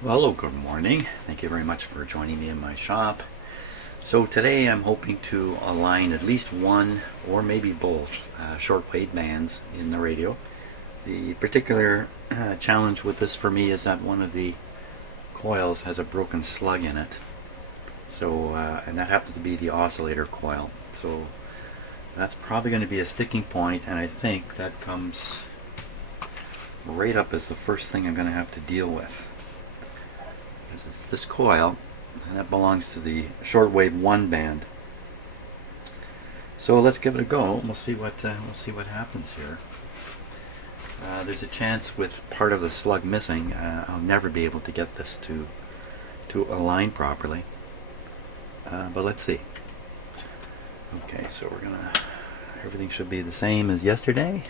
Well, hello, good morning. Thank you very much for joining me in my shop. So today I'm hoping to align at least one or maybe both shortwave bands in the radio. The particular challenge with this for me is that one of the coils has a broken slug in it. So, and that happens to be the oscillator coil. So that's probably going to be a sticking point, and I think that comes right up as the first thing I'm going to have to deal with. It's this coil, and that belongs to the shortwave 1 band. So let's give it a go. We'll see what happens here. There's a chance with part of the slug missing, I'll never be able to get this to align properly. But let's see. Okay, so everything should be the same as yesterday.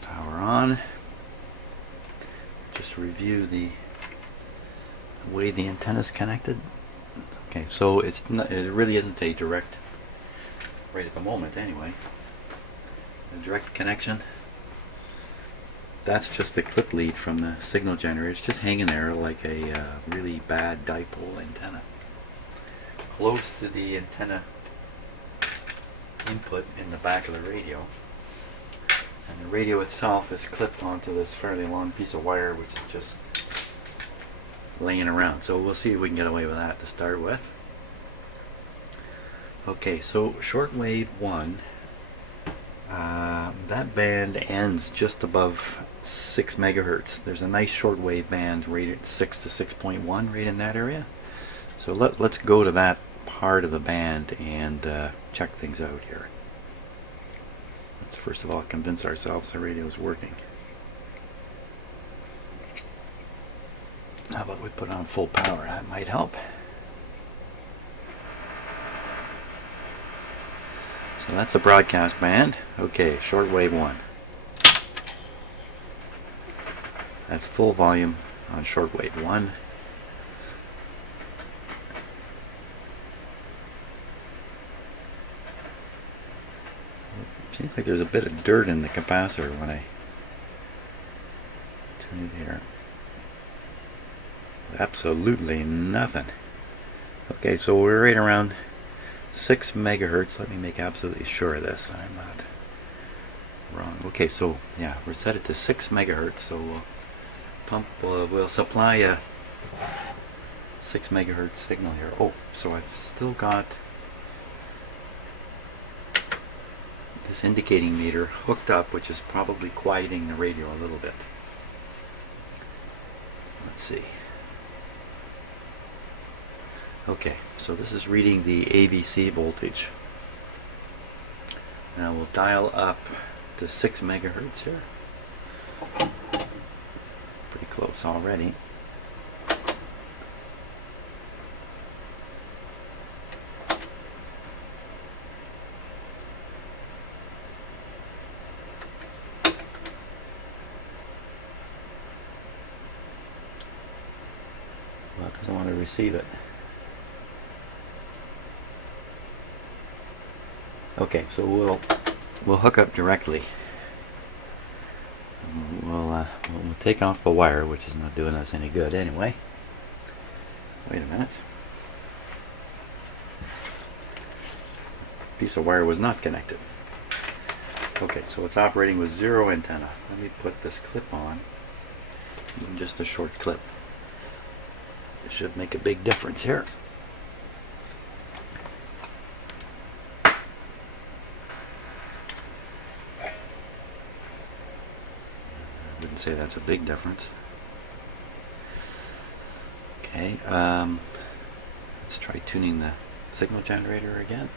Power on. Just review the way the antenna is connected. Okay, so it really isn't a direct, right at the moment anyway, a direct connection. That's just the clip lead from the signal generator. It's just hanging there like a really bad dipole antenna, close to the antenna input in the back of the radio. And the radio itself is clipped onto this fairly long piece of wire, which is just laying around. So we'll see if we can get away with that to start with. Okay, so shortwave 1, that band ends just above 6 megahertz. There's a nice shortwave band rated 6 to 6.1 right in that area. So let's go to that part of the band and check things out here. Let's first of all convince ourselves the radio is working. How about we put on full power? That might help. So that's the broadcast band. Okay, shortwave 1. That's full volume on shortwave 1. Seems like there's a bit of dirt in the capacitor when I tune it here. Absolutely nothing. Okay, so we're right around 6 megahertz. Let me make absolutely sure of this. I'm not wrong. Okay, so yeah, we're set it to 6 megahertz. So we'll supply a 6 megahertz signal here. Oh, so I've still got this indicating meter hooked up, which is probably quieting the radio a little bit. Let's see. Okay, so this is reading the AVC voltage. Now we'll dial up to 6 megahertz here. Pretty close already. Well, it doesn't want to receive it. Okay, so we'll hook up directly. We'll take off the wire, which is not doing us any good anyway. Wait a minute. Piece of wire was not connected. Okay, so it's operating with 0 antenna. Let me put this clip on, even just a short clip. It should make a big difference here. Wouldn't say that's a big difference. Okay, let's try tuning the signal generator again.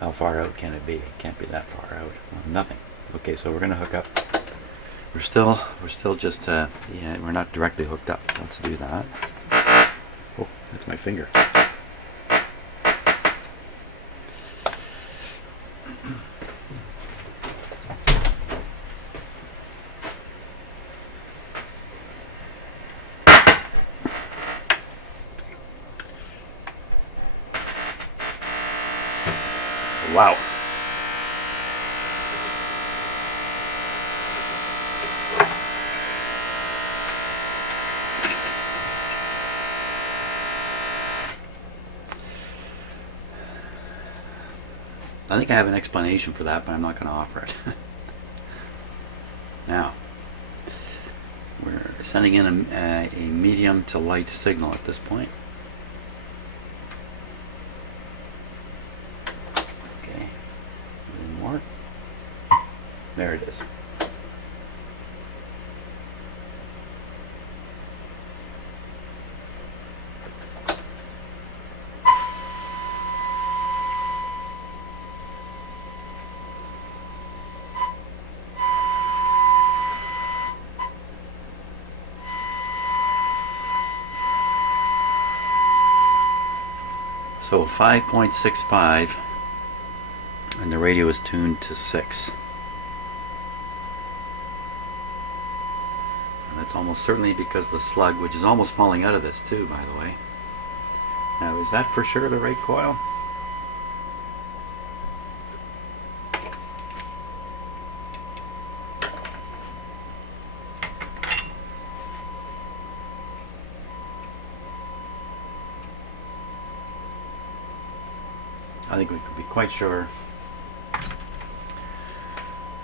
How far out can it be? It can't be that far out. Well, nothing. Okay, so we're going to hook up. We're still just yeah, we're not directly hooked up. Let's do that. Oh, that's my finger. Wow. I think I have an explanation for that, but I'm not going to offer it. Now, we're sending in a medium to light signal at this point. Okay, a little more. There it is. So 5.65, and the radio is tuned to 6. And that's almost certainly because the slug, which is almost falling out of this too, by the way. Now, is that for sure the right coil? I think we could be quite sure.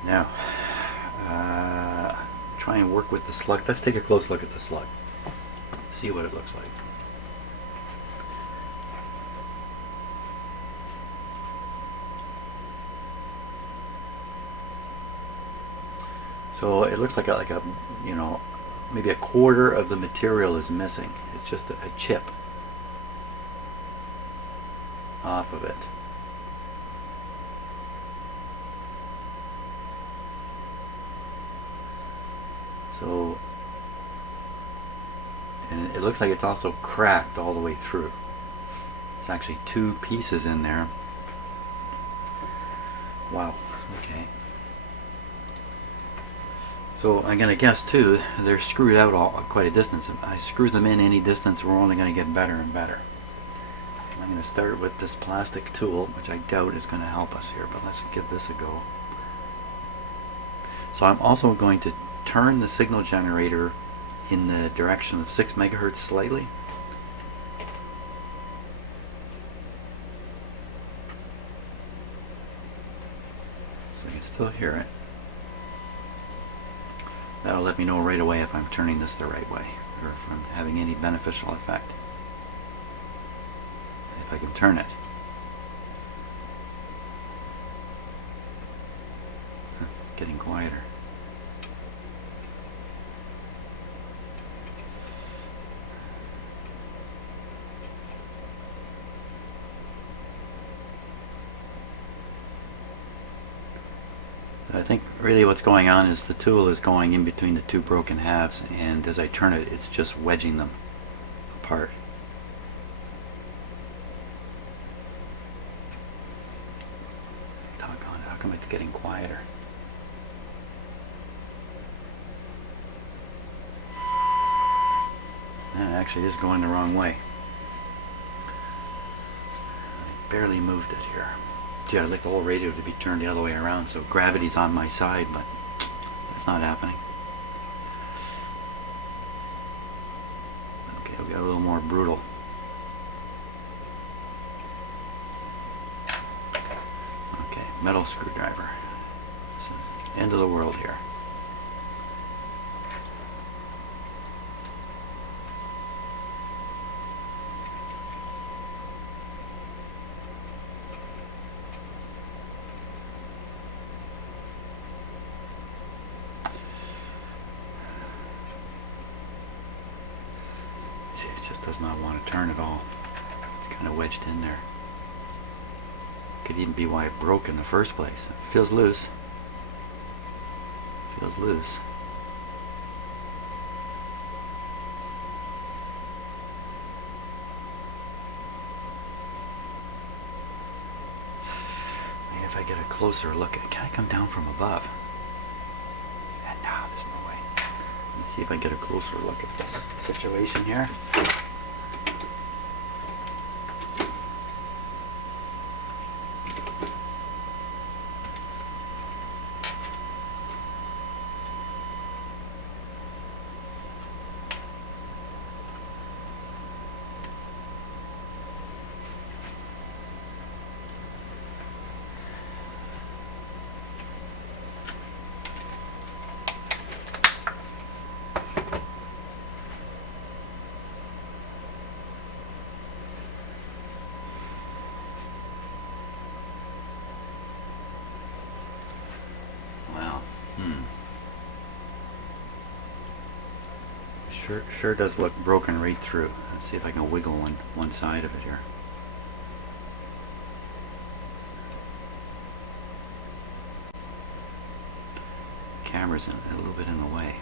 Now, try and work with the slug. Let's take a close look at the slug. See what it looks like. So it looks like a you know, maybe a quarter of the material is missing. It's just a chip off of it. So, and it looks like it's also cracked all the way through. It's actually 2 pieces in there. Wow, okay. So I'm going to guess too, they're screwed out quite a distance. If I screw them in any distance, we're only going to get better and better. I'm going to start with this plastic tool, which I doubt is going to help us here, but let's give this a go. So I'm also going to turn the signal generator in the direction of 6 megahertz slightly. So I can still hear it. That'll let me know right away if I'm turning this the right way, or if I'm having any beneficial effect. If I can turn it. Getting quieter. I think really what's going on is the tool is going in between the 2 broken halves, and as I turn it, it's just wedging them apart. Doggone, how come it's getting quieter? That actually is going the wrong way. I barely moved it here. Gee, I'd like the whole radio to be turned the other way around so gravity's on my side, but that's not happening. Okay, we got a little more brutal. Okay, metal screwdriver. So, end of the world here. It just does not want to turn at all. It's kind of wedged in there. Could even be why it broke in the first place. It feels loose. Feels loose. Maybe if I get a closer look, can I come down from above? And now there's no way. Let me see if I get a closer look at this situation here. Hmm. Sure does look broken right through. Let's see if I can wiggle one side of it here. Camera's a little bit in the way.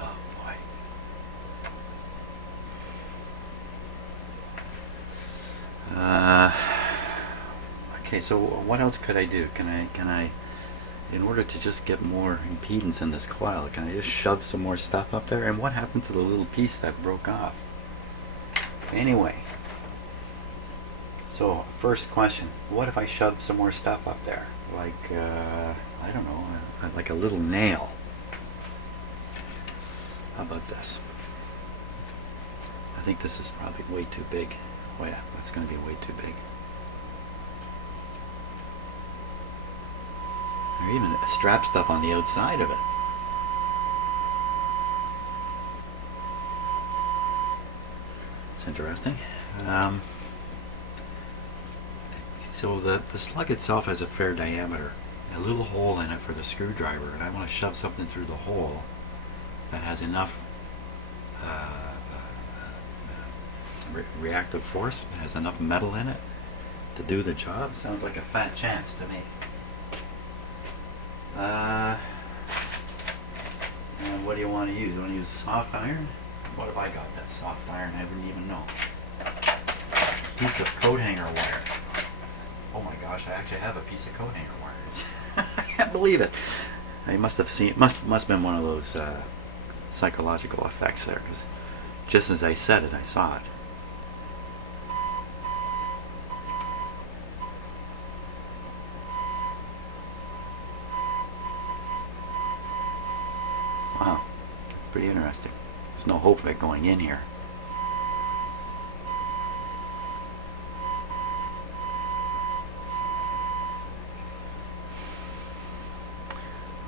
Oh boy. Okay, so what else could I do? Can I, in order to just get more impedance in this coil, can I just shove some more stuff up there? And what happened to the little piece that broke off? Anyway, so first question, what if I shove some more stuff up there? Like, I don't know, like a little nail. How about this? I think this is probably way too big. Oh yeah, that's going to be way too big. Or even strap stuff on the outside of it. It's interesting. So the slug itself has a fair diameter, a little hole in it for the screwdriver, and I want to shove something through the hole that has enough reactive force, has enough metal in it to do the job. Sounds like a fat chance to me. And what do you want to use? You want to use soft iron? What have I got that's soft iron? I wouldn't even know. Piece of coat hanger wire. Oh my gosh, I actually have a piece of coat hanger wire. I can't believe it. I must have seen, must have been one of those psychological effects there, because just as I said it, I saw it. Wow, pretty interesting. There's no hope of it going in here.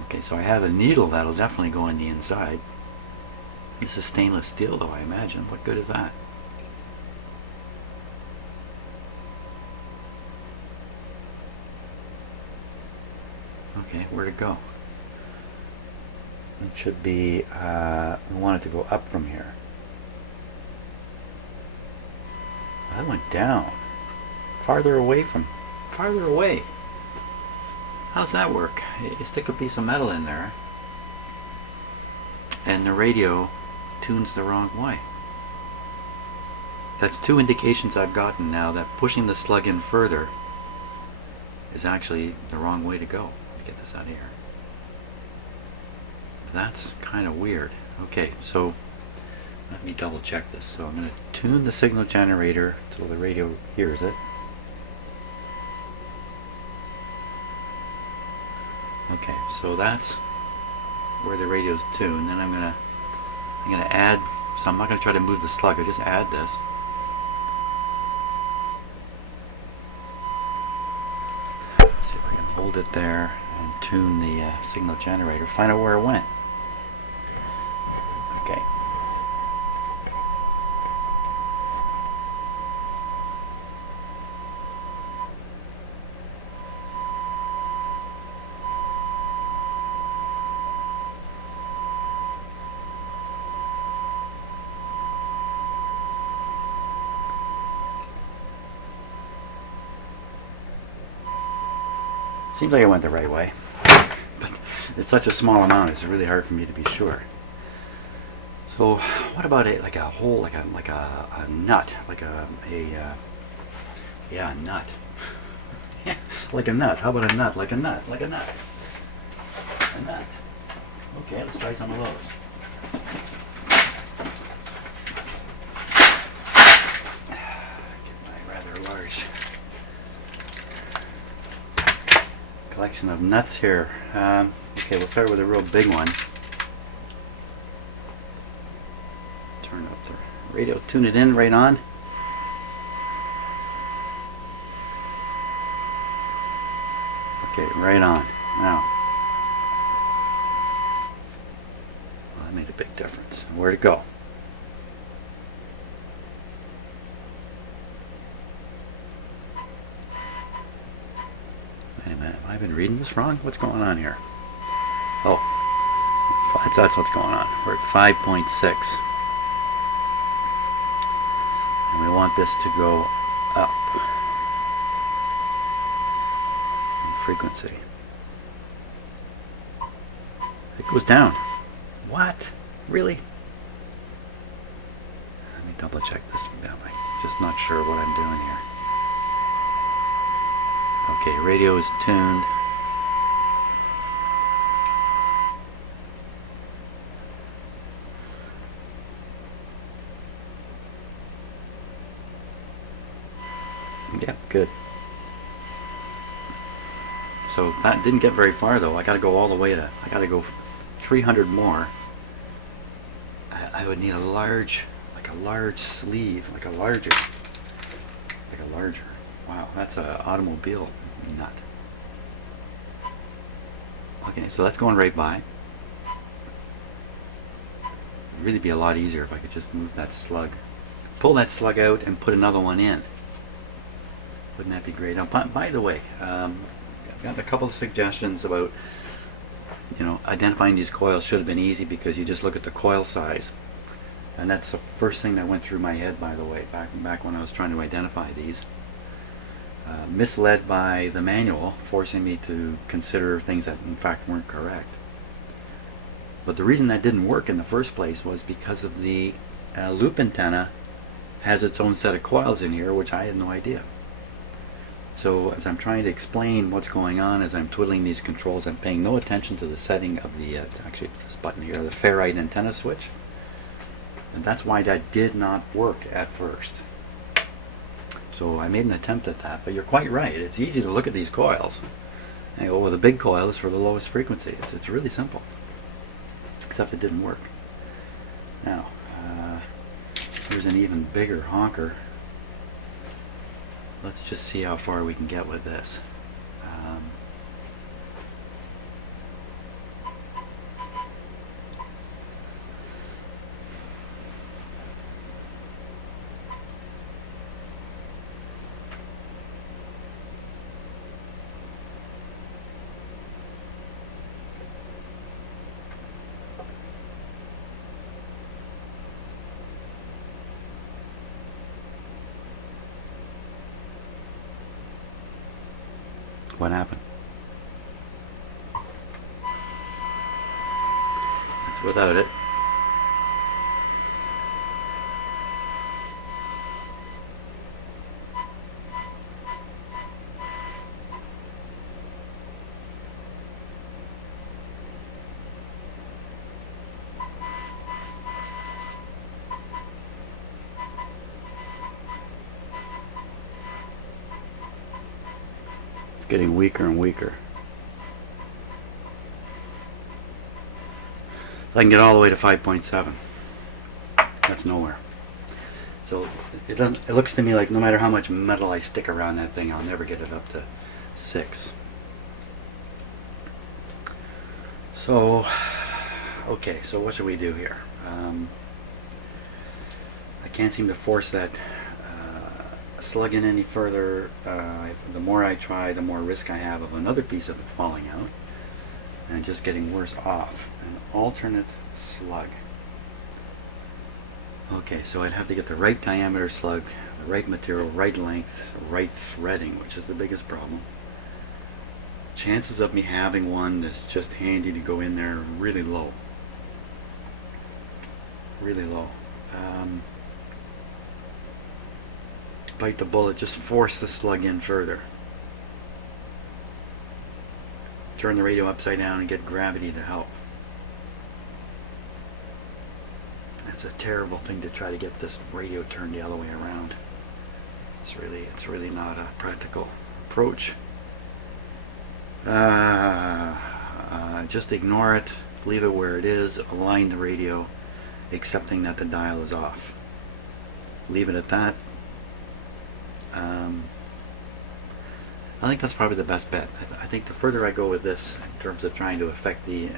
Okay, so I have a needle that'll definitely go on the inside. This is stainless steel though, I imagine. What good is that? Okay, where'd it go? It should be, we want it to go up from here. That went down. Farther away. How's that work? You stick a piece of metal in there and the radio tunes the wrong way. That's two indications I've gotten now that pushing the slug in further is actually the wrong way to go. Let me get this out of here. That's kind of weird. Okay, so let me double check this. So I'm going to tune the signal generator till the radio hears it. Okay, so that's where the radio's tuned. Then I'm gonna add. So I'm not gonna try to move the slug. I just add this. Let's see if I can hold it there and tune the signal generator. Find out where it went. Okay. Seems like it went the right way, but it's such a small amount, it's really hard for me to be sure. So what about a hole, like a nut, yeah, a nut. Yeah, like a nut. How about a nut? Like a nut. A nut. Okay, let's try some of those. Get my rather large collection of nuts here. Okay, we'll start with a real big one. Turn up the radio, tune it in right on. Okay, right on. Now, made a big difference. Where'd it go? Wait a minute, have I been reading this wrong? What's going on here? Oh, that's what's going on. We're at 5.6. And we want this to go up in frequency. It goes down. What? Really? Let me double check this. I'm just not sure what I'm doing here. Okay, radio is tuned. Yeah, good. So that didn't get very far though. I gotta go all the way to, I gotta go 300 more. I would need a large, like a large sleeve, like a larger. Wow, that's an automobile nut. Okay, so that's going right by. It'd really be a lot easier if I could just move that slug. Pull that slug out and put another one in. Wouldn't that be great? Now, by the way, I've got a couple of suggestions about, identifying these coils should have been easy because you just look at the coil size. And that's the first thing that went through my head, by the way, back when I was trying to identify these. Misled by the manual, forcing me to consider things that in fact weren't correct. But the reason that didn't work in the first place was because of the loop antenna has its own set of coils in here, which I had no idea. So as I'm trying to explain what's going on as I'm twiddling these controls, I'm paying no attention to the setting of the, actually it's this button here, the ferrite antenna switch. And that's why that did not work at first. So I made an attempt at that, but you're quite right. It's easy to look at these coils and go, well, the big coil is for the lowest frequency. It's really simple, except it didn't work. Now, here's an even bigger honker. Let's just see how far we can get with this. What happened? That's without it. Getting weaker and weaker. So I can get all the way to 5.7. That's nowhere. So it looks to me like no matter how much metal I stick around that thing, I'll never get it up to 6. So, okay, so what should we do here? I can't seem to force that slug in any further. The more I try, the more risk I have of another piece of it falling out and just getting worse off. An alternate slug. Okay, so I'd have to get the right diameter slug, the right material, right length, right threading, which is the biggest problem. Chances of me having one that's just handy to go in there are really low. Really low. Bite the bullet, just force the slug in further. Turn the radio upside down and get gravity to help. That's a terrible thing to try to get this radio turned the other way around. It's really not a practical approach. Just ignore it, leave it where it is, align the radio, accepting that the dial is off. Leave it at that. I think that's probably the best bet. I think the further I go with this in terms of trying to affect the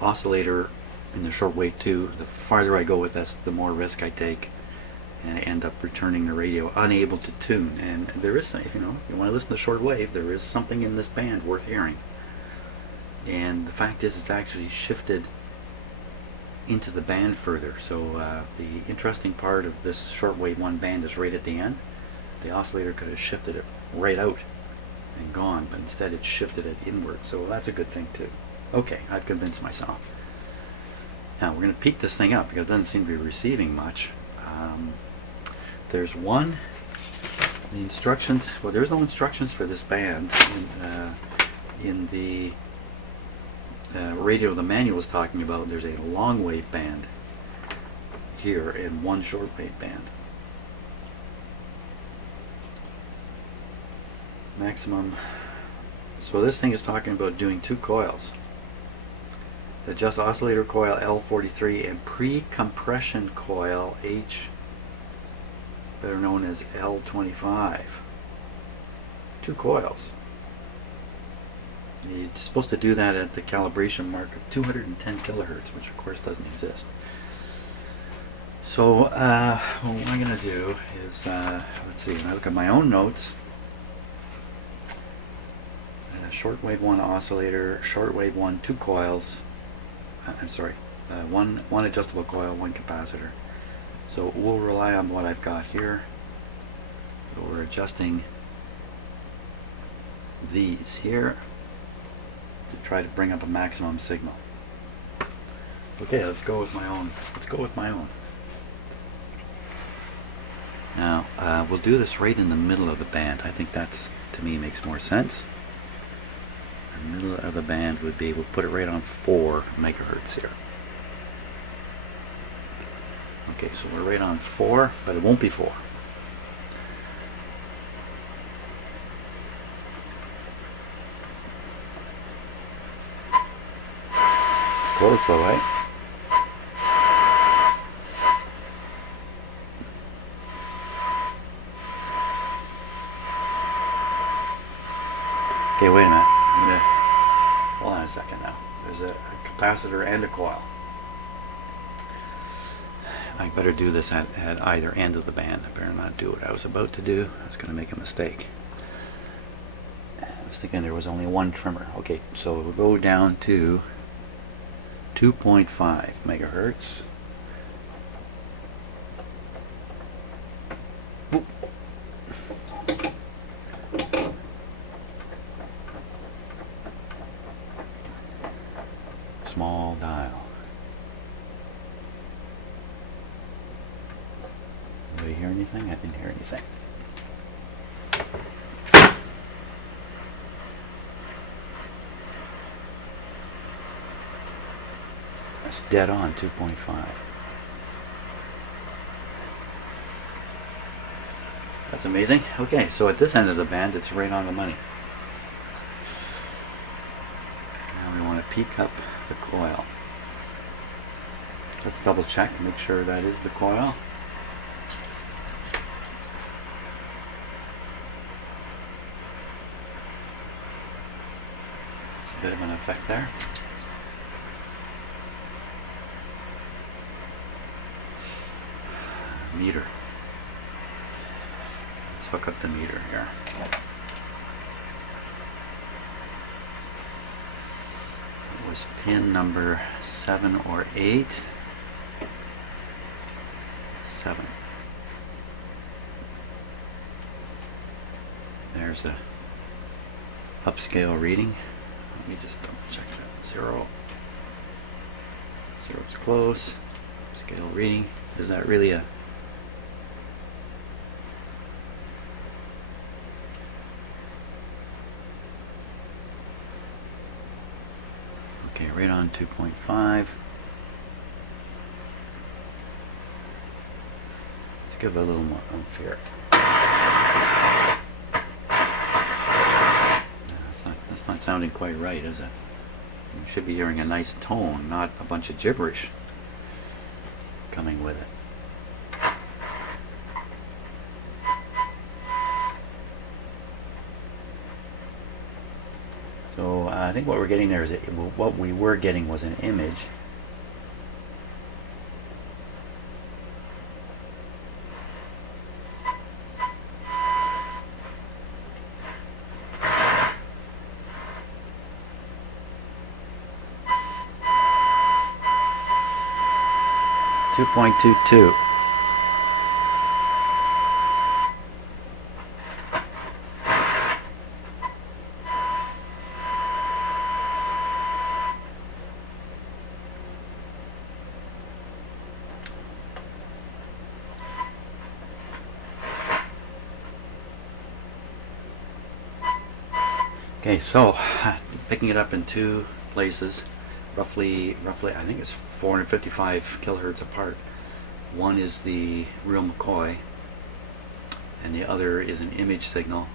oscillator in the shortwave too. The farther I go with this, the more risk I take, and I end up returning the radio unable to tune. And there is, if you want to listen to shortwave, there is something in this band worth hearing. And the fact is, it's actually shifted into the band further. So the interesting part of this shortwave 1 band is right at the end. The oscillator could have shifted it right out and gone, but instead it shifted it inward. So that's a good thing too. Okay, I've convinced myself. Now we're going to peak this thing up because it doesn't seem to be receiving much. There's the instructions. Well, there's no instructions for this band in the radio the manual is talking about. There's a long wave band here and one shortwave band. Maximum. So this thing is talking about doing 2 coils. Adjust oscillator coil L43 and pre-compression coil H, better known as L25. 2 coils. You're supposed to do that at the calibration mark of 210 kilohertz, which of course doesn't exist. So what I'm going to do is, let's see, when I look at my own notes, shortwave 1 oscillator, shortwave 1 2 coils, I'm sorry, one adjustable coil, 1 capacitor. So we'll rely on what I've got here. So we're adjusting these here to try to bring up a maximum signal. Okay, let's go with my own. Now we'll do this right in the middle of the band. I think that's, to me, makes more sense. The middle of the band would be, we'll put it right on 4 megahertz here. Okay, so we're right on 4, but it won't be 4. It's close though, right? Okay, wait a minute. Hold on a second now. There's a capacitor and a coil. I better do this at either end of the band. I better not do what I was about to do. I was going to make a mistake. I was thinking there was only 1 trimmer. Okay, so we'll go down to 2.5 megahertz. Oop. Small dial. Did you hear anything? I didn't hear anything. That's dead on, 2.5. That's amazing. Okay, so at this end of the band, it's right on the money. Now we want to peak up the coil. Let's double check, make sure that is the coil. It's a bit of an effect there. Meter. Let's hook up the meter here. It was pin number 7 or 8. 7. There's the upscale reading. Let me just double check that. 0. 0's close. Upscale reading. Is that really a... Okay, right on 2.5. Let's give it a little more oomph here. That's not sounding quite right, is it? You should be hearing a nice tone, not a bunch of gibberish coming with it. So I think what we're getting there is what we were getting was an image. .22. Okay, so picking it up in two places, roughly I think it's 455 kilohertz apart. One is the real McCoy, and the other is an image signal.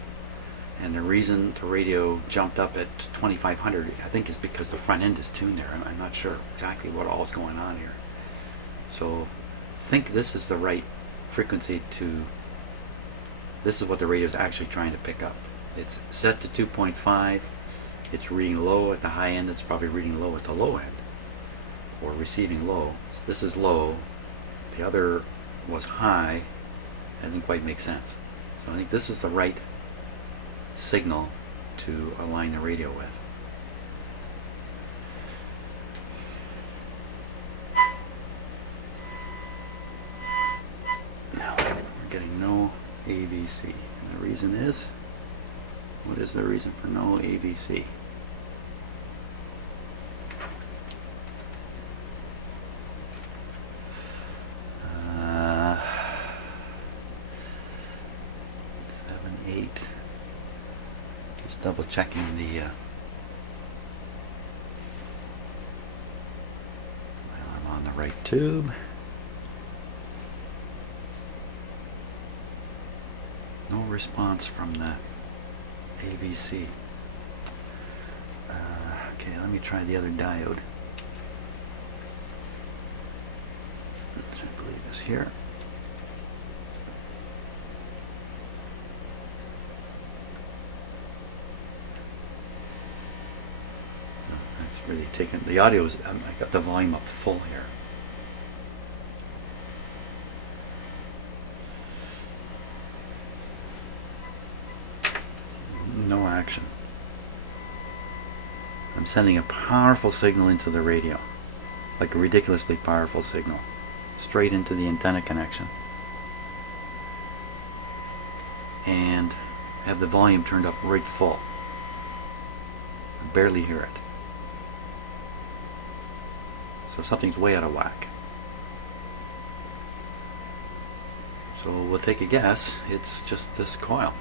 And the reason the radio jumped up at 2500, I think, is because the front end is tuned there. I'm not sure exactly what all is going on here. So I think this is the right frequency to. This is what the radio is actually trying to pick up. It's set to 2.5. It's reading low at the high end. It's probably reading low at the low end, or receiving low. So this is low. The other was high. That doesn't quite make sense. So I think this is the right signal to align the radio with. Now we're getting no AVC. And the reason is, what is the reason for no AVC? Just double checking the I'm on the right tube. No response from the AVC. Okay, let me try the other diode. Which I believe is here. That's really taken. The audio is. I got the volume up full here. No action. I'm sending a powerful signal into the radio, like a ridiculously powerful signal, straight into the antenna connection, and have the volume turned up right full. I barely hear it. So something's way out of whack. So we'll take a guess. It's just this coil.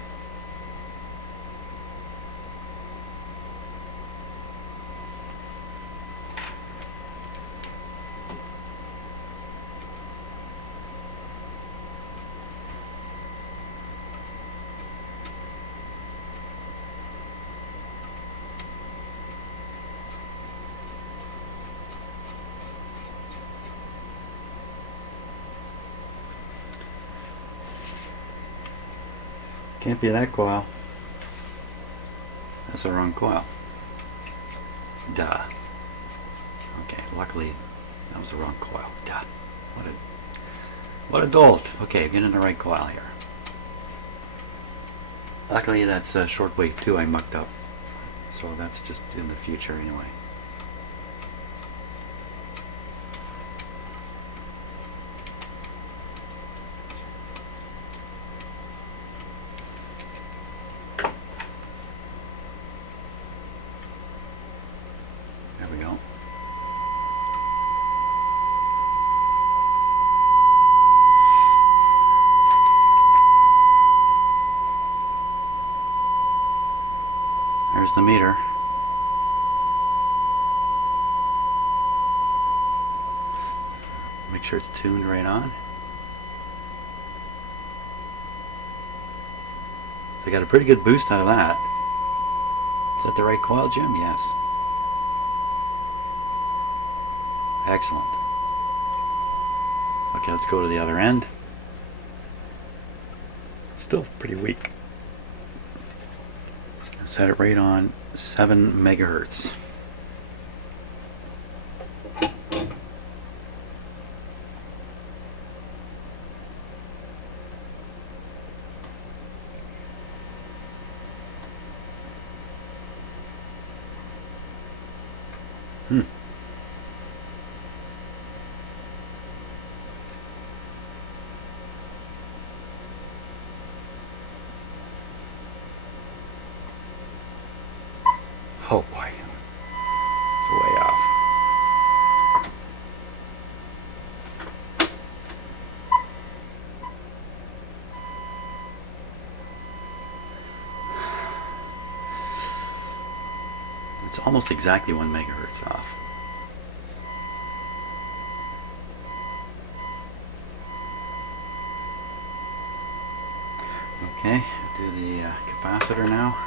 Can't be that coil. That's the wrong coil. Duh. Okay, luckily that was the wrong coil. Duh. What a dolt. Okay, getting the right coil here. Luckily that's shortwave 2 I mucked up. So that's just in the future anyway. There we go. There's the meter. Make sure it's tuned right on. So I got a pretty good boost out of that. Is that the right coil, Jim? Yes. Excellent. Okay, let's go to the other end. Still pretty weak. Set it right on 7 megahertz. Oh boy, it's way off. It's almost exactly 1 megahertz off. Okay, do the capacitor now.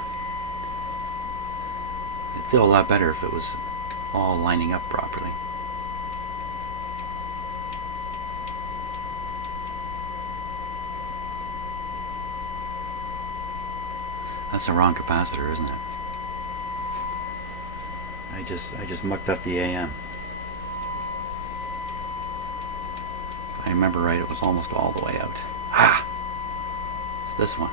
It'd feel a lot better if it was all lining up properly. That's the wrong capacitor, isn't it? I just mucked up the AM. If I remember right, it was almost all the way out. Ah! It's this one.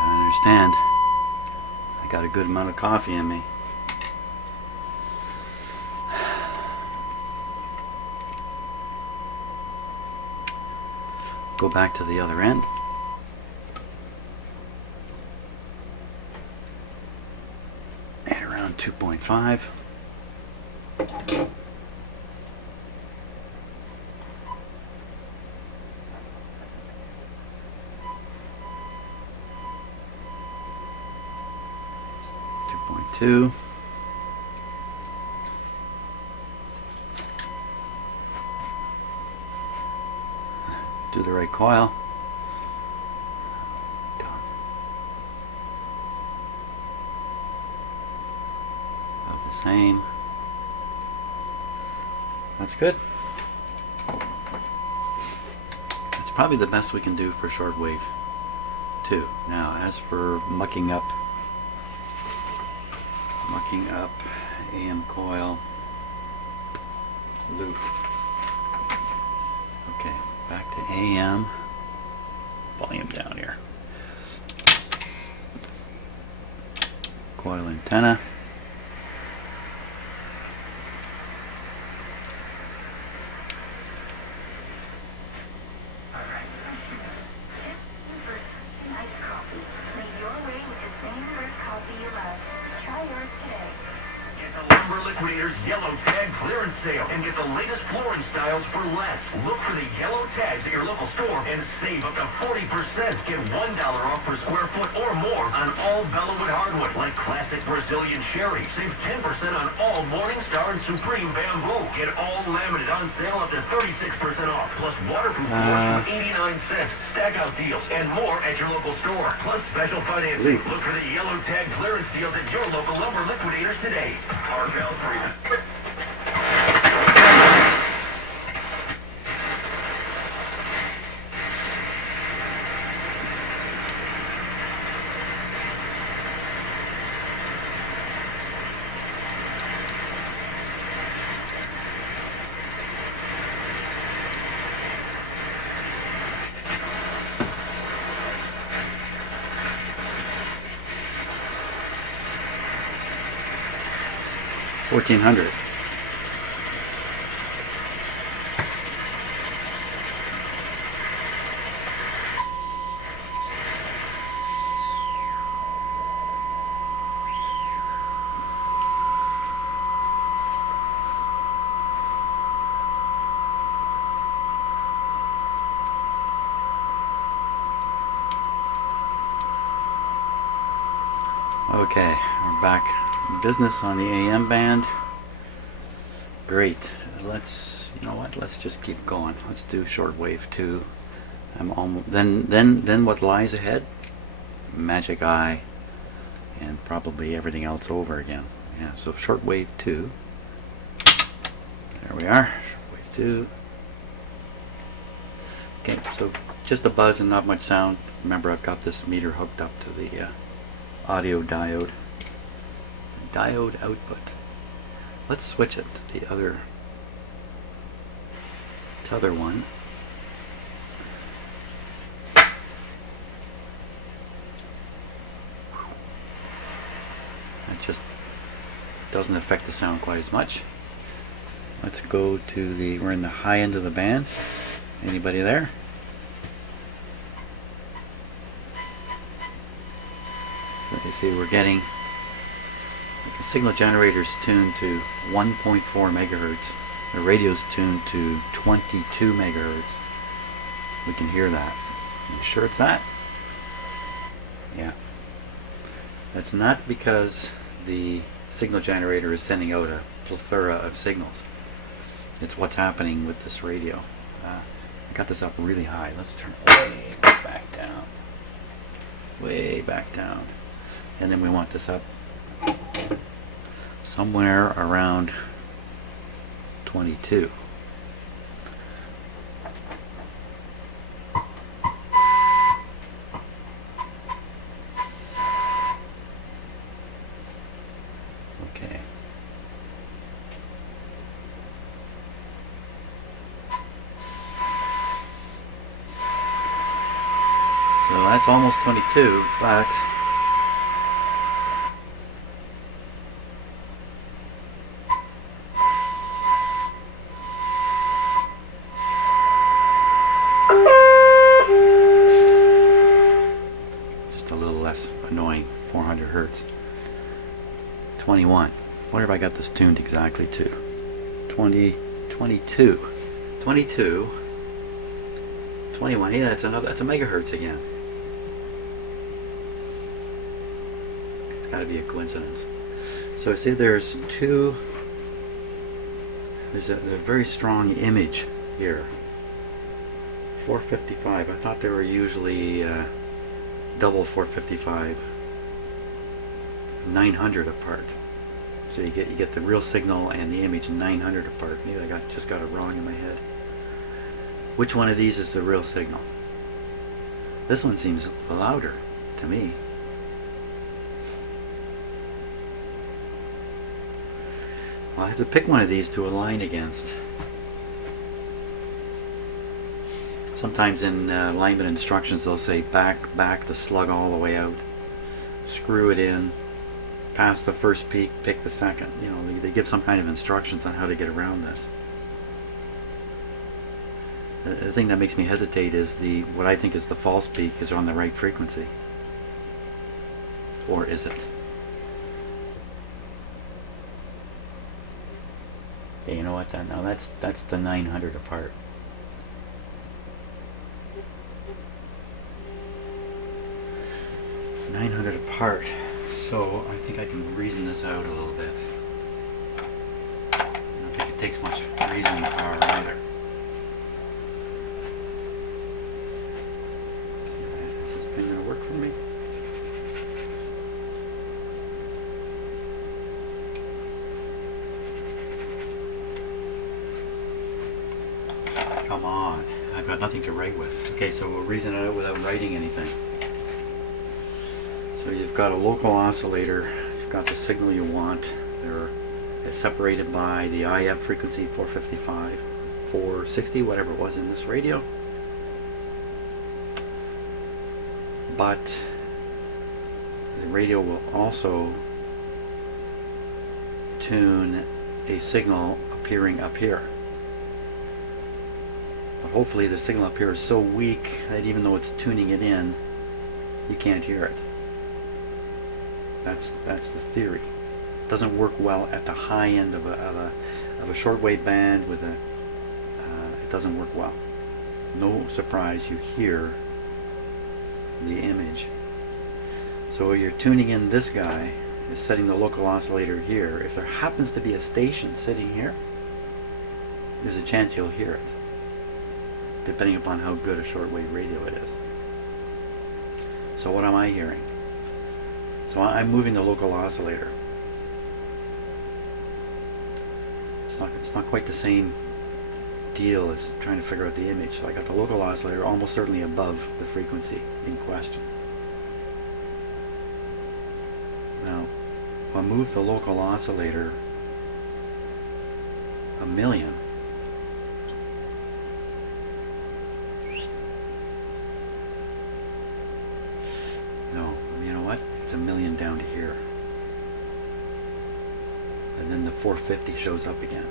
I understand. I got a good amount of coffee in me. Go back to the other end. And around 2.5. Two. Do the right coil. Done. Of the same. That's good. That's probably the best we can do for shortwave too. Now, as for mucking up AM coil loop. Okay, back to AM. Volume down here. Coil antenna. Liquidator's Yellow Tag clearance sale and get the latest flooring styles for less. Look for the yellow tags at your local store and save up to 40%. Get $1 off per square foot or more on all Bellawood hardwood like classic Brazilian cherry. Save 10% on all Morningstar and Supreme bamboo. Get all laminate on sale up to 36% off. Plus waterproof flooring for 89 cents. Stack out deals and more at your local store. Plus special financing. Look for the Yellow Tag clearance deals at your local lumber liquidators today. Carvel Freeman. 1400. Okay, we're back in business on the AM band. Great. You know what? Let's just keep going. Let's do shortwave 2. I'm almost then what lies ahead? Magic Eye and probably everything else over again. Yeah, so shortwave 2. There we are, shortwave 2. Okay, so just a buzz and not much sound. Remember, I've got this meter hooked up to the audio diode. Diode output. Let's switch it to the other one. It just doesn't affect the sound quite as much. Let's go to the, we're in the high end of the band. Anybody there? So you see we're getting, the signal generator's tuned to 1.4 megahertz. The radio's tuned to 22 megahertz. We can hear that. You sure it's that? Yeah. That's not because the signal generator is sending out a plethora of signals. It's what's happening with this radio. I got this up really high. Let's turn it way back down. Way back down. And then we want this up somewhere around 22. Okay. So that's almost 22, but just a little less annoying, 400 hertz. 21. What have I got this tuned exactly to? 20, 22. 22. 21. Yeah, that's a megahertz again. It's got to be a coincidence. So see, there's a very strong image here. 455. I thought they were usually double 455. 900 apart. So you get the real signal and the image 900 apart. Maybe I just got it wrong in my head. Which one of these is the real signal? This one seems louder to me. Well, I have to pick one of these to align against. Sometimes in alignment instructions they'll say back the slug all the way out, screw it in, pass the first peak, pick the second. You know, they give some kind of instructions on how to get around this. The thing that makes me hesitate is what I think is the false peak is on the right frequency. Or is it? Okay, you know what? Now that's the 900 apart. Apart. So I think I can reason this out a little bit. I don't think it takes much reasoning power either. Is this pin going to work for me? Come on, I've got nothing to write with. Okay, so we'll reason it out without writing anything. So you've got a local oscillator, you've got the signal you want. It's separated by the IF frequency 455, 460, whatever it was in this radio. But the radio will also tune a signal appearing up here. But hopefully the signal up here is so weak that even though it's tuning it in, you can't hear it. That's the theory. It doesn't work well at the high end of a shortwave band with it doesn't work well. No surprise, you hear the image. So you're tuning in this guy, is setting the local oscillator here. If there happens to be a station sitting here, there's a chance you'll hear it, depending upon how good a shortwave radio it is. So what am I hearing? So I'm moving the local oscillator. It's not quite the same deal as trying to figure out the image. So I got the local oscillator almost certainly above the frequency in question. Now, if I move the local oscillator a million, no, you know what? It's a million down to here. And then the 450 shows up again.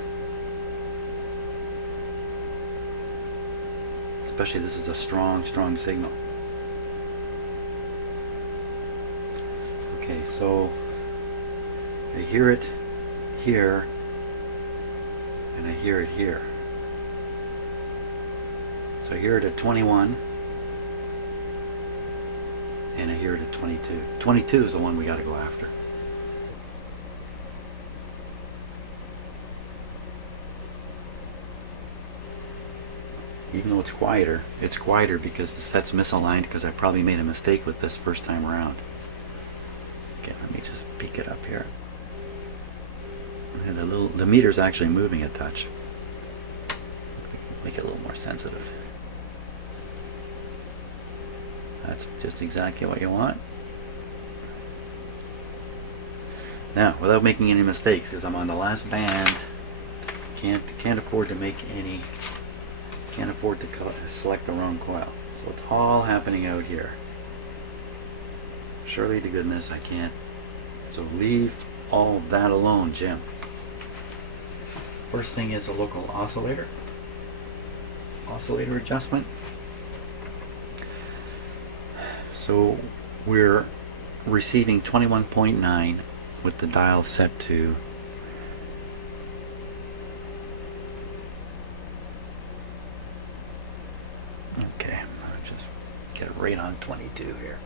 Especially this is a strong signal. Okay, so I hear it here and I hear it here. So I hear it at 21 and I hear it at 22. 22 is the one we got to go after. Even though it's quieter because the set's misaligned because I probably made a mistake with this first time around. Okay, let me just peek it up here. And the meter's actually moving a touch. Make it a little more sensitive. That's just exactly what you want. Now, without making any mistakes, because I'm on the last band, can't afford to make any. Can't afford to select the wrong coil. So it's all happening out here. Surely to goodness I can't. So leave all that alone, Jim. First thing is a local oscillator. Oscillator adjustment. So we're receiving 21.9 with the dial set to right on 22 here.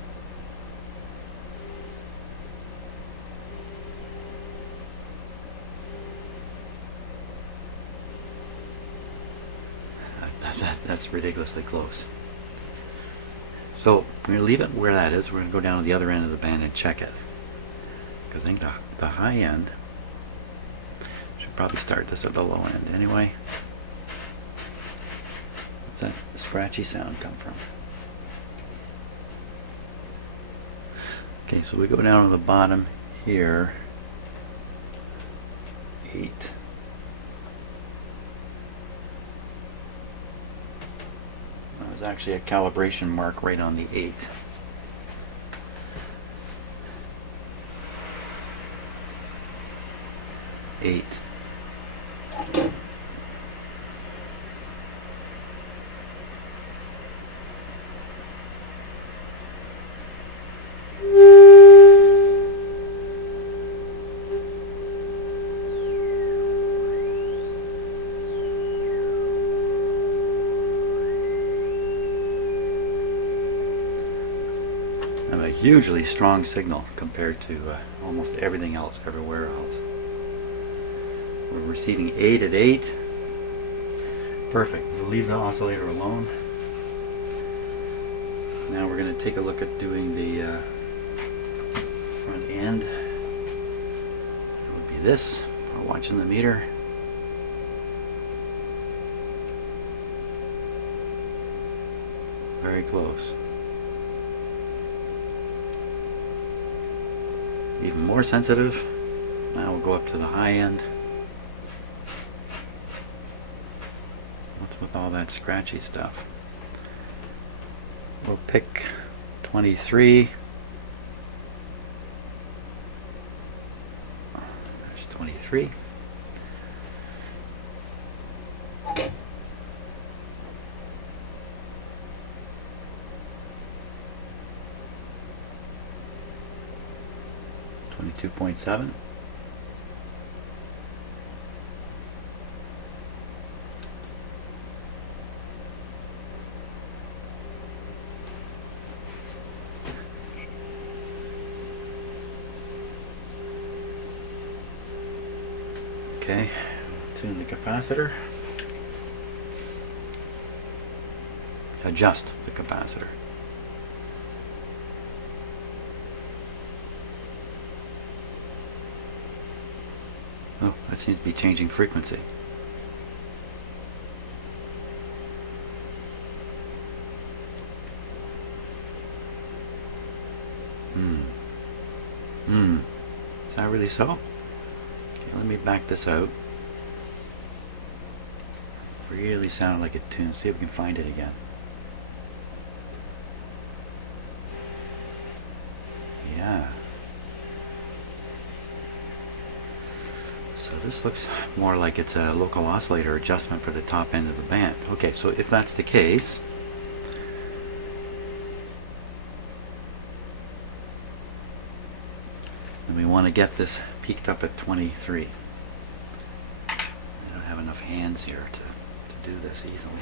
That's ridiculously close. So I'm going to leave it where that is. We're going to go down to the other end of the band and check it. Because I think the high end, should probably start this at the low end anyway. What's that scratchy sound come from? Okay, so we go down to the bottom here. 8. There's actually a calibration mark right on the 8. A hugely strong signal compared to almost everything else everywhere else. We're receiving 8 at 8. Perfect. We'll leave the oscillator alone. Now we're going to take a look at doing the front end. It would be this. We're watching the meter. Very close. Even more sensitive. Now we'll go up to the high end. What's with all that scratchy stuff? We'll pick 23. There's 23. .7. Okay, tune the capacitor. Adjust the capacitor. Oh, that seems to be changing frequency. Is that really so? Okay, let me back this out. Really sounded like a tune. See if we can find it again. Yeah. So this looks more like it's a local oscillator adjustment for the top end of the band. Okay, so if that's the case, then we want to get this peaked up at 23. I don't have enough hands here to do this easily.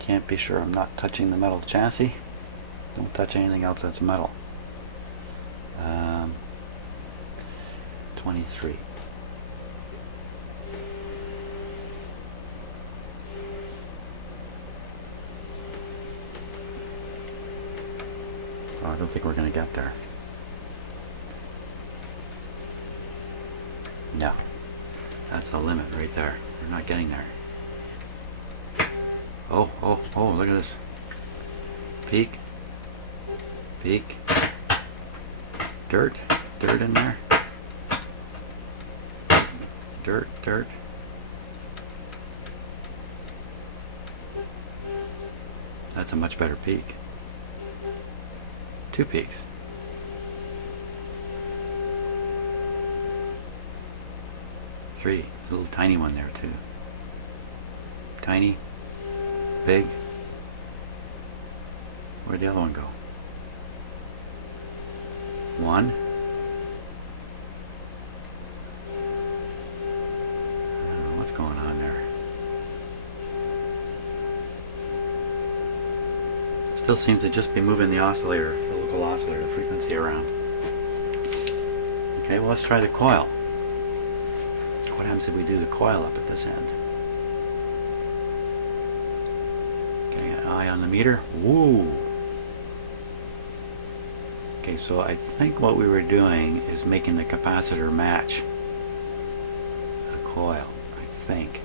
Can't be sure I'm not touching the metal chassis. Don't touch anything else that's metal. 23. Oh, I don't think we're going to get there. No. That's the limit right there. We're not getting there. Oh, oh, oh, look at this. Peak. Peak. Dirt. Dirt in there. Dirt, dirt. That's a much better peak. 2 peaks. Three. There's a little tiny one there too. Tiny. Big. Where'd the other one go? 1. I don't know what's going on there. Still seems to just be moving the oscillator, the local oscillator frequency around. Okay, well let's try the coil. What happens if we do the coil up at this end? Eye on the meter. Woo! Okay, so I think what we were doing is making the capacitor match the coil, I think.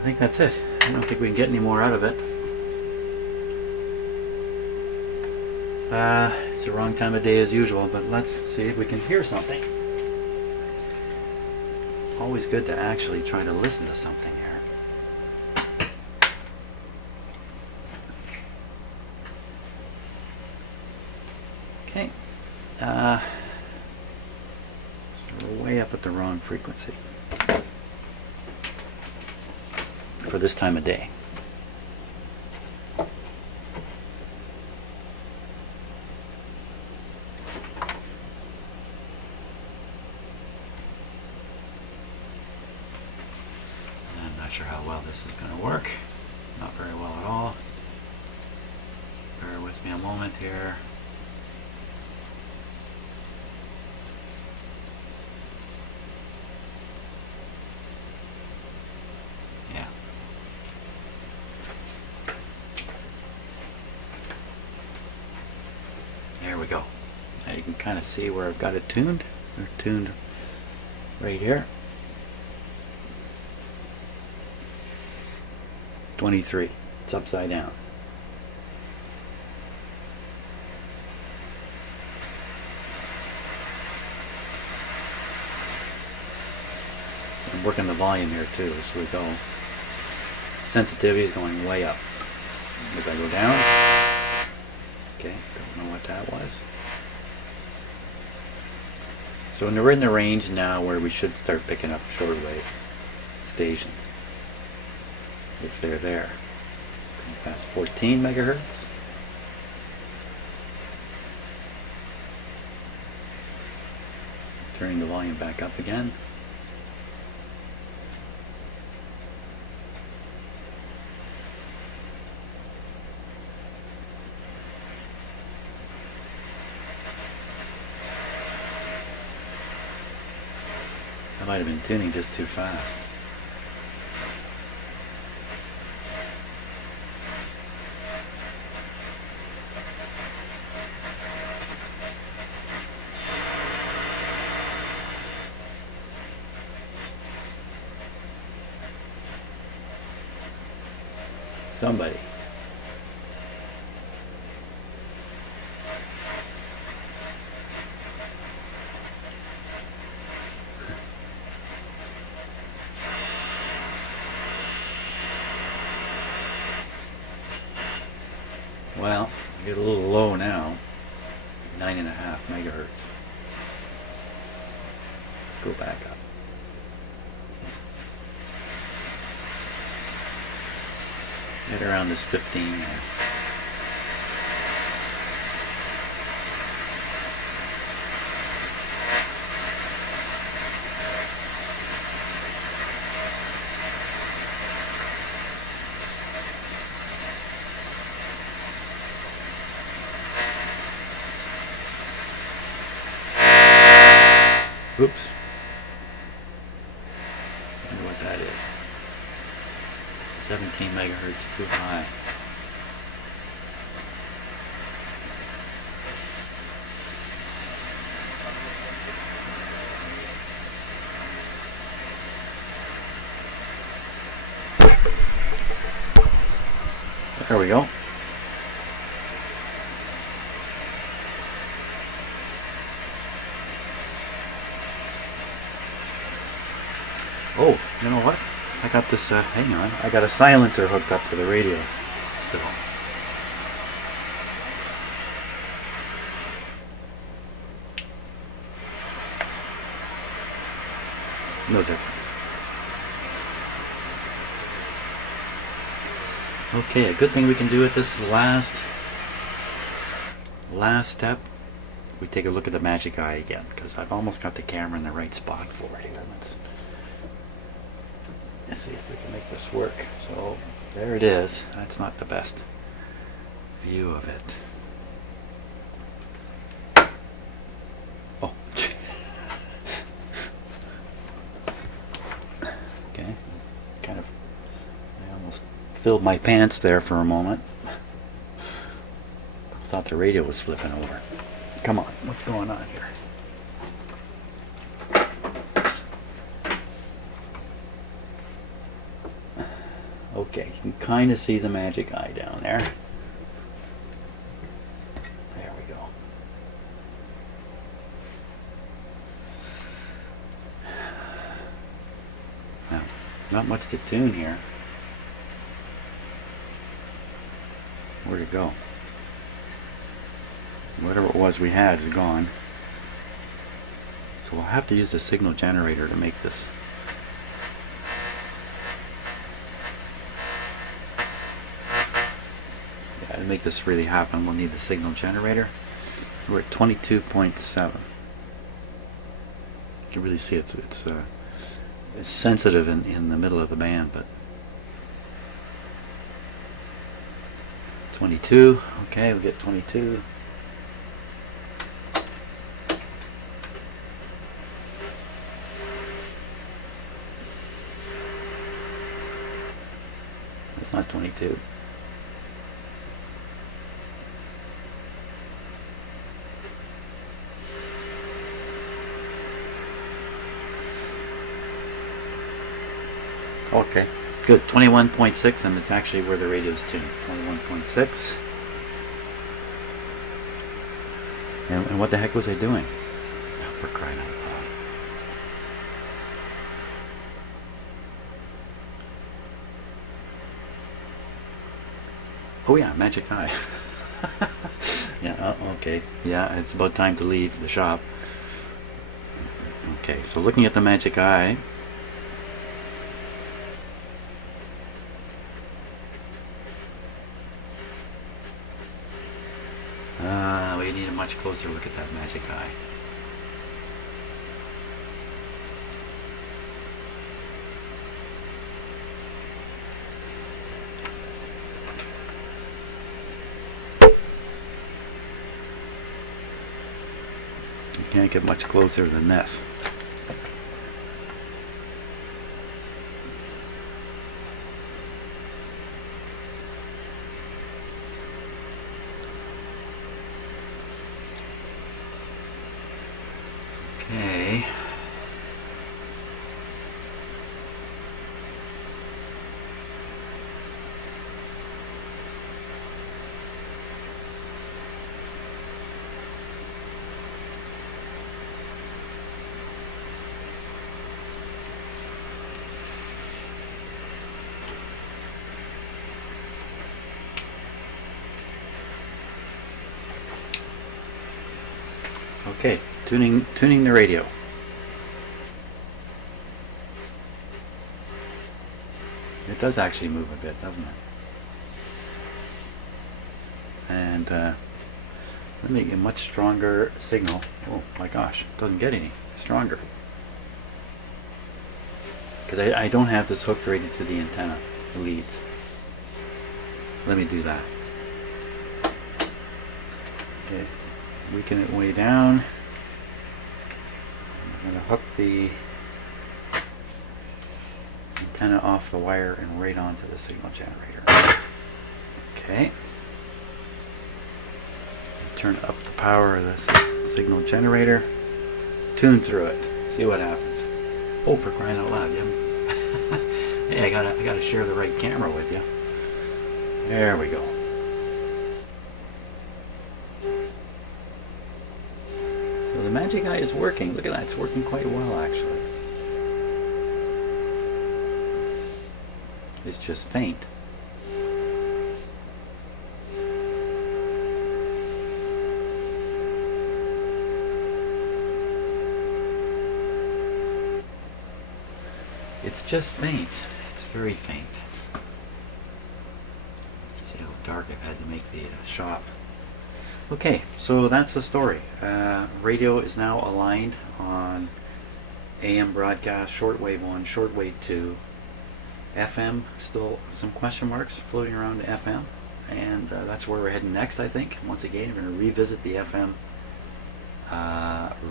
I think that's it. I don't think we can get any more out of it. It's the wrong time of day as usual, but let's see if we can hear something. Always good to actually try to listen to something here. Okay. So we're way up at the wrong frequency for this time of day. Not sure how well this is going to work. Not very well at all. Bear with me a moment here. Yeah. There we go. Now you can kind of see where I've got it tuned. They're tuned right here. 23. It's upside down. So I'm working the volume here too as we go. Sensitivity is going way up. If I go down, okay, don't know what that was. So we're in the range now where we should start picking up shortwave stations. If they're there. Past 14 megahertz. turning the volume back up again. I might have been tuning just too fast. Somebody. Well, I get a little low now, 9.5 megahertz. Let's go back up. Get around this 15 there. Oops. I wonder what that is. 17 megahertz too high. There we go. Oh, you know what? I got this, hang on, I got a silencer hooked up to the radio still. No difference. Okay, a good thing we can do at this last step, we take a look at the magic eye again, because I've almost got the camera in the right spot for it here. Let's see if we can make this work. So there it is. That's not the best view of it. Oh. Okay. Kind of, I almost filled my pants there for a moment. Thought the radio was flipping over. Come on, what's going on here? Okay, you can kind of see the magic eye down there. There we go. Now, not much to tune here. Where'd it go? Whatever it was we had is gone. So we'll have to use the signal generator to make this. To make this really happen, we'll need the signal generator. We're at 22.7. You can really see it's sensitive in the middle of the band, but 22. Okay, we get 22. That's not 22. Okay, good. 21.6, and it's actually where the radio's tuned. 21.6. And what the heck was I doing? Oh, for crying out loud. Oh yeah, magic eye. Yeah, okay. Yeah, it's about time to leave the shop. Okay, so looking at the magic eye. We need a much closer look at that magic eye. can't get much closer than this. Okay. Okay, tuning the radio. It does actually move a bit, doesn't it? And let me get a much stronger signal. Oh my gosh, it doesn't get any stronger. Because I don't have this hooked right into the antenna, the leads. Let me do that. Okay, weaken it way down. I'm going to hook the antenna off the wire and right onto the signal generator. Okay. Turn up the power of this signal generator. Tune through it. See what happens. Oh, for crying out loud! Hey, I gotta share the right camera with you. There we go. So the magic eye is working. Look at that. It's working quite well, actually. It's just faint. It's just faint. It's very faint. See how dark I've had to make the shop. Okay, so that's the story. Radio is now aligned on AM broadcast, shortwave 1, shortwave 2. FM, still some question marks floating around FM, and that's where we're heading next, I think. Once again, we're going to revisit the FM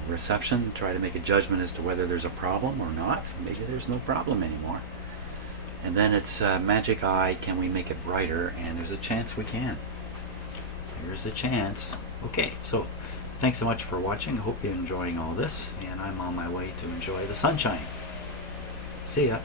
reception, try to make a judgment as to whether there's a problem or not. Maybe there's no problem anymore. And then it's magic eye, can we make it brighter? And there's a chance we can. There's a chance. Okay, so thanks so much for watching. I hope you're enjoying all this, and I'm on my way to enjoy the sunshine. See ya.